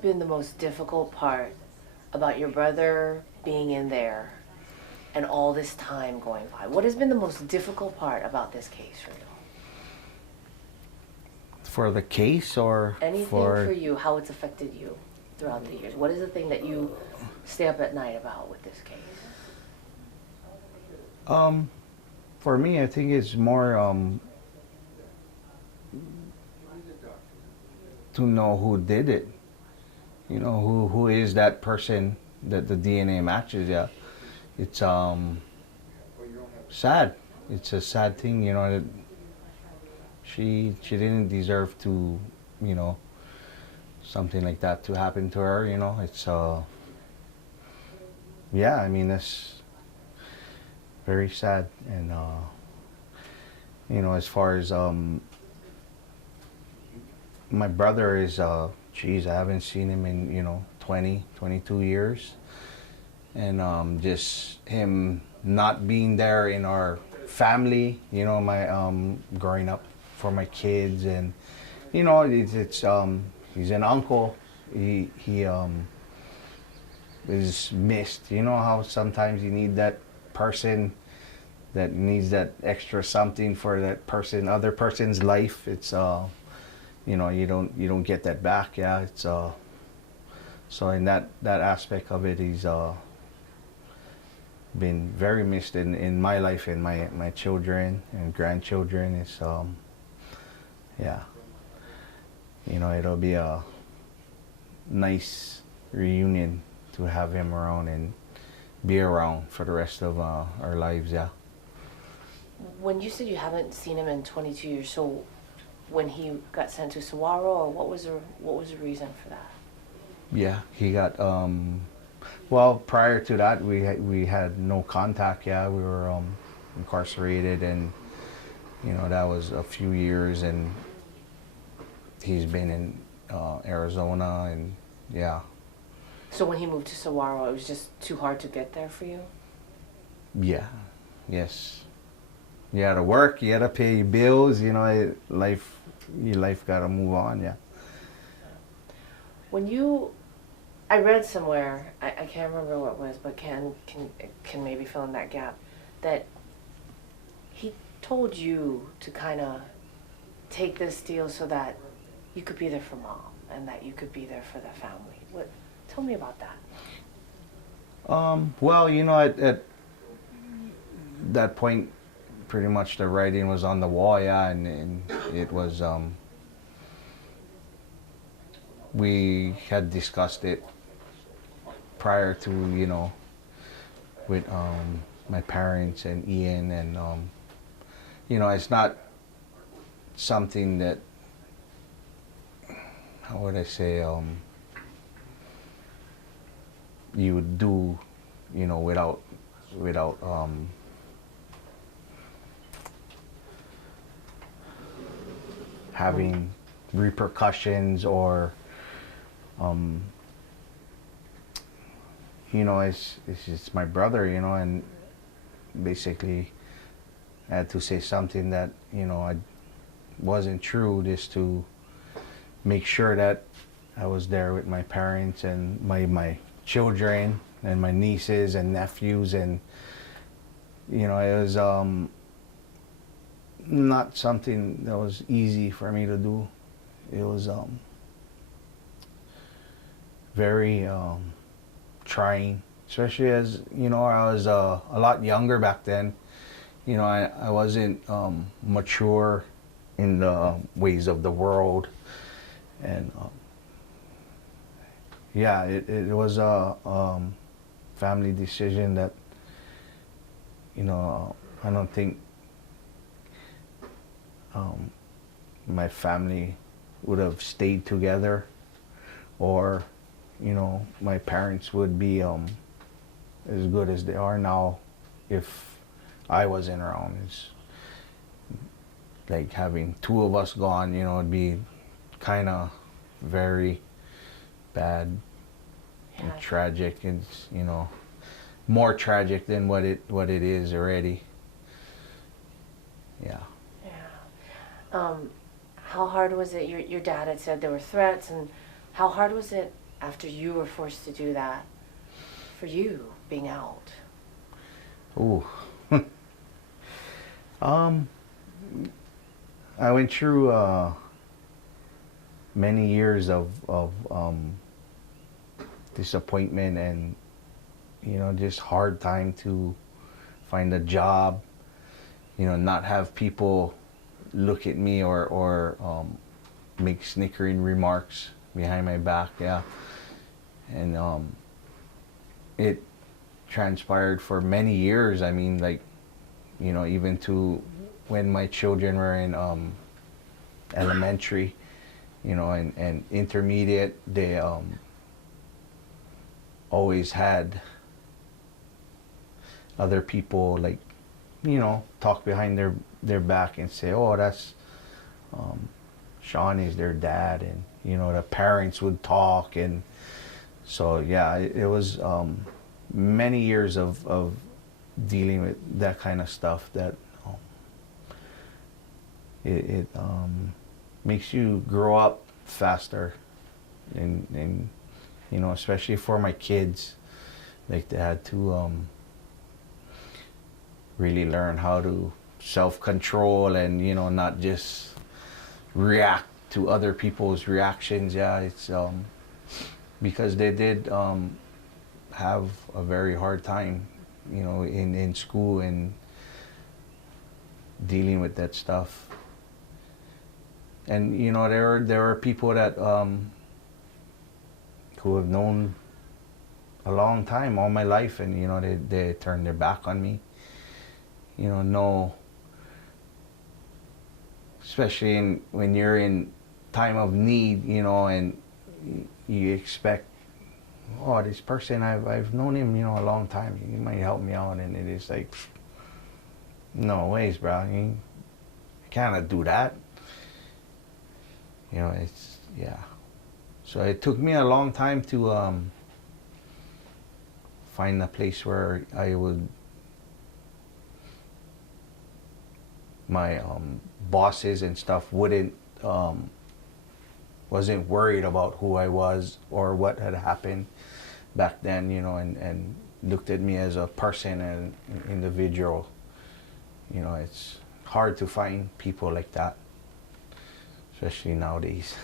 been the most difficult part about your brother being in there and all this time going by? What has been the most difficult part about this case for you? For the case or Anything for you, how it's affected you throughout the years? What is the thing that you stay up at night about with this case? For me, I think it's more to know who did it. You know, who is that person that the DNA matches? Yeah, it's sad. It's a sad thing, you know. That she didn't deserve to, you know, something like that to happen to her. You know, it's yeah. I mean, that's very sad. And you know, as far as my brother is, geez, I haven't seen him in, you know, 20, 22 years. And just him not being there in our family, you know, my growing up for my kids. And, you know, it's he's an uncle. He is missed. You know how sometimes you need that person that needs that extra something for that person, other person's life. It's you know, you don't get that back. Yeah, it's so in that aspect of it, he's been very missed in my life and my children and grandchildren. It's yeah, you know, it'll be a nice reunion to have him around and be around for the rest of our lives. Yeah. When you said you haven't seen him in 22 years, so when he got sent to Saguaro, or what was the reason for that? Yeah, he got well, prior to that, we had no contact. Yeah, we were incarcerated, and you know, that was a few years, and he's been in Arizona, and yeah. So when he moved to Saguaro, it was just too hard to get there for you? Yeah, yes. You had to work, you had to pay your bills, you know, your life got to move on, yeah. When you, I read somewhere, I can't remember what it was, but can maybe fill in that gap, that he told you to kind of take this deal so that you could be there for mom and that you could be there for the family. Tell me about that. Well, you know, at that point, pretty much the writing was on the wall, yeah, and it was, we had discussed it prior to, you know, with my parents and Ian, and you know, it's not something that, how would I say, you would do, you know, without having repercussions, or you know, it's just my brother, you know, and basically I had to say something that, you know, I wasn't true, just to make sure that I was there with my parents and my children and my nieces and nephews. And you know, it was not something that was easy for me to do. It was very trying, especially as, you know, I was a lot younger back then. You know, I wasn't mature in the ways of the world, and yeah, it was a family decision that, you know, I don't think my family would have stayed together, or, you know, my parents would be as good as they are now if I wasn't around. It's like having two of us gone, you know, it'd be kind of very bad and tragic. It's, you know, more tragic than what it is already. Yeah. Yeah. How hard was it? Your dad had said there were threats, and how hard was it after you were forced to do that for you being out? Ooh. I went through many years of disappointment and, you know, just hard time to find a job, you know, not have people look at me or make snickering remarks behind my back, yeah. And it transpired for many years. I mean, like, you know, even to when my children were in elementary, you know, and intermediate, they always had other people, like, you know, talk behind their back and say, oh, that's Shawn is their dad, and, you know, the parents would talk. And so yeah, it was many years of dealing with that kind of stuff that it makes you grow up faster, and you know, especially for my kids, like, they had to really learn how to self-control and, you know, not just react to other people's reactions. Yeah, it's because they did have a very hard time, you know, in school and dealing with that stuff. And, you know, there are people that who have known a long time, all my life, and, you know, they turned their back on me. You know, no, especially when you're in time of need, you know, and you expect, oh, this person, I've known him, you know, a long time, he might help me out, and it is like, no ways, bro, you cannot do that. You know, it's, yeah. So it took me a long time to find a place where I would, my bosses and stuff wouldn't, wasn't worried about who I was or what had happened back then, you know, and looked at me as a person and an individual. You know, it's hard to find people like that, especially nowadays.